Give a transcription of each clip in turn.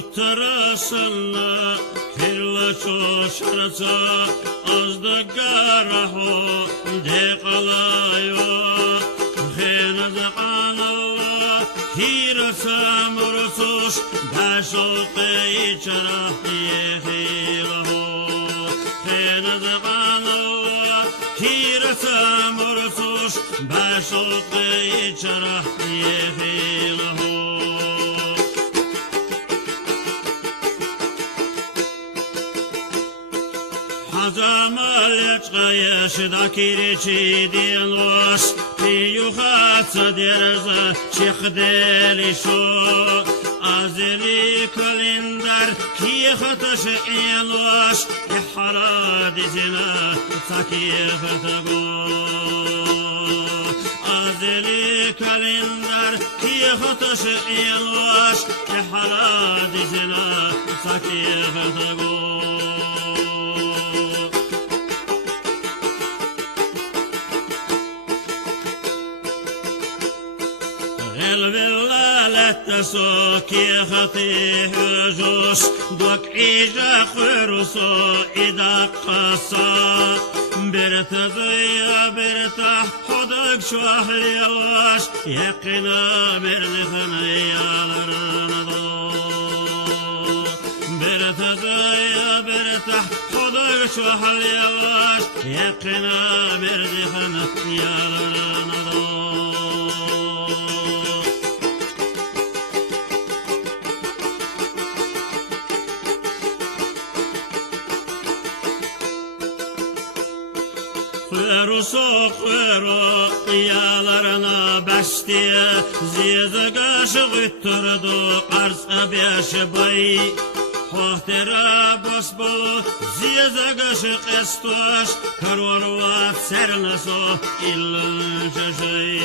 ترسلنا كل شرطة أصدقاره دقلايو خين دقانو كيرسا مرسوش بشوقي شرحي خيره خين دقانو كيرسا مرسوش بشوقي شرحي خيره Zamal çayış da kirçi dinos Piyuhat derza çıkdeli şu Azeli kalender kiyhatış eloş İhradizina sakiyhatago Azeli kalender kiyhatış eloş İhradizina sakiyhatago سوكي خطيه جوش دوك عيجا خرصو إذا قصا برتزيا برتاح حدق شوح ليواش يقنا برنخنا يالرنضو برتزيا برتاح حدق شوح ليواش يقنا برنخنا يالرنضو Soğuk yalarına besti Ziyazıga şıgıttırdı Arsa beşi bay Hohtera bas bolu Ziyazıga şık estoş Karvarvat sernaso illin şaşay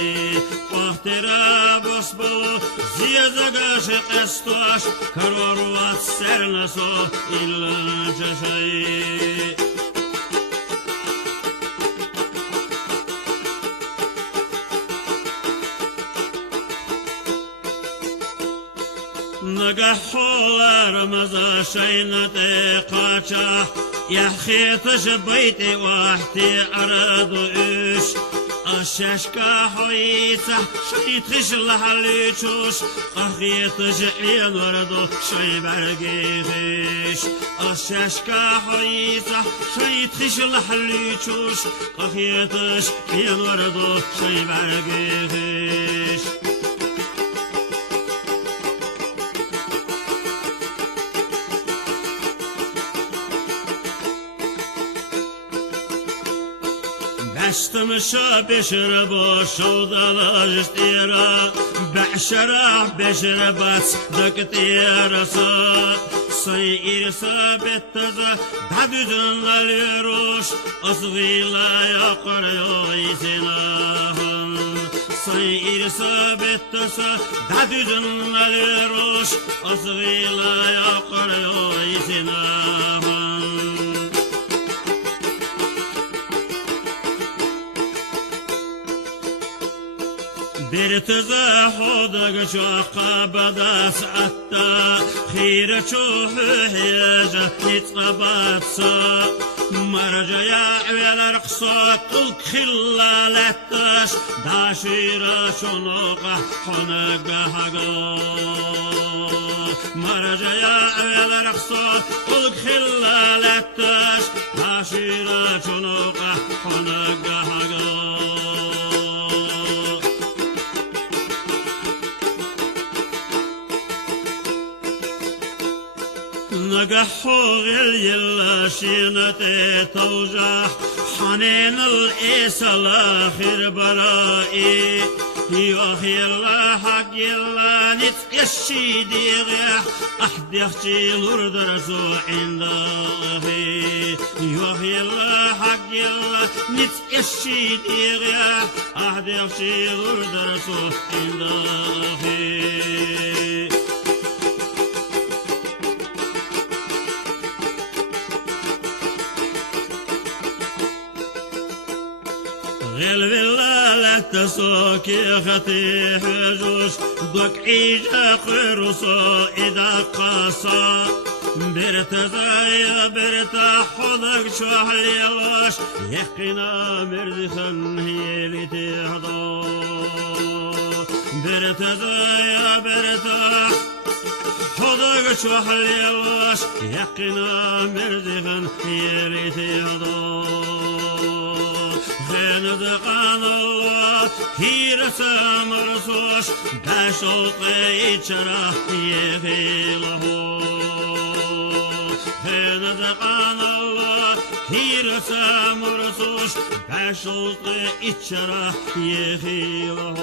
Hohtera bas bolu Ziyazıga şık estoş Karvarvat sernaso illin şaşay نقحوار مزا شينتي قاچا يا خيطش بيتي واحتي أرد إيش أشاشكا حويسة شيتش لحليشوش أخيطش عين وردو شي برقيخيش أشاشكا حويسة شيتش لحليشوش أخيطش عين وردو شي برقيخيش استمشى بشرب شوضل جتيرا بعشرة بشربات دكتيرا صير ثابت تزا بعدن اليروش أصغيلا يقريو يسناهم صير ثابت تزا بعدن اليروش أصغيلا يقريو يسناهم برتزا حودك شوقا بدا سعتا خير شوح حياجة يتقبات سا مرجع يا رقصات تلك خلالتاش داشيرا شنوقا حنقا حقا مرجع يا رقصات تلك خلالتاش داشيرا شنوقا حنقا حقا نقحو غل شينتي توجح حنين الإيسا الآخر برائي يوخي الله حق الله نتقشي ديغيح أحد يخشي نور درسو عنده يوخي الله حق الله نتقشي ديغيح أحد يخشي نور درسو عنده غير بالله حالة سوكي خطي حجوش دوك عيجا قرصو إذا قصا برتزايا برتا حضك شوحلي الوش يحقنا مرزخن هي اللي تهضو برتزايا برتا حضك شوحلي الوش يحقنا مرزخن هي اللي تهضو خين دقان الله كير سامرسوش باشوط يتشرح يغيله خين دقان الله كير سامرسوش باشوط يتشرح يغيله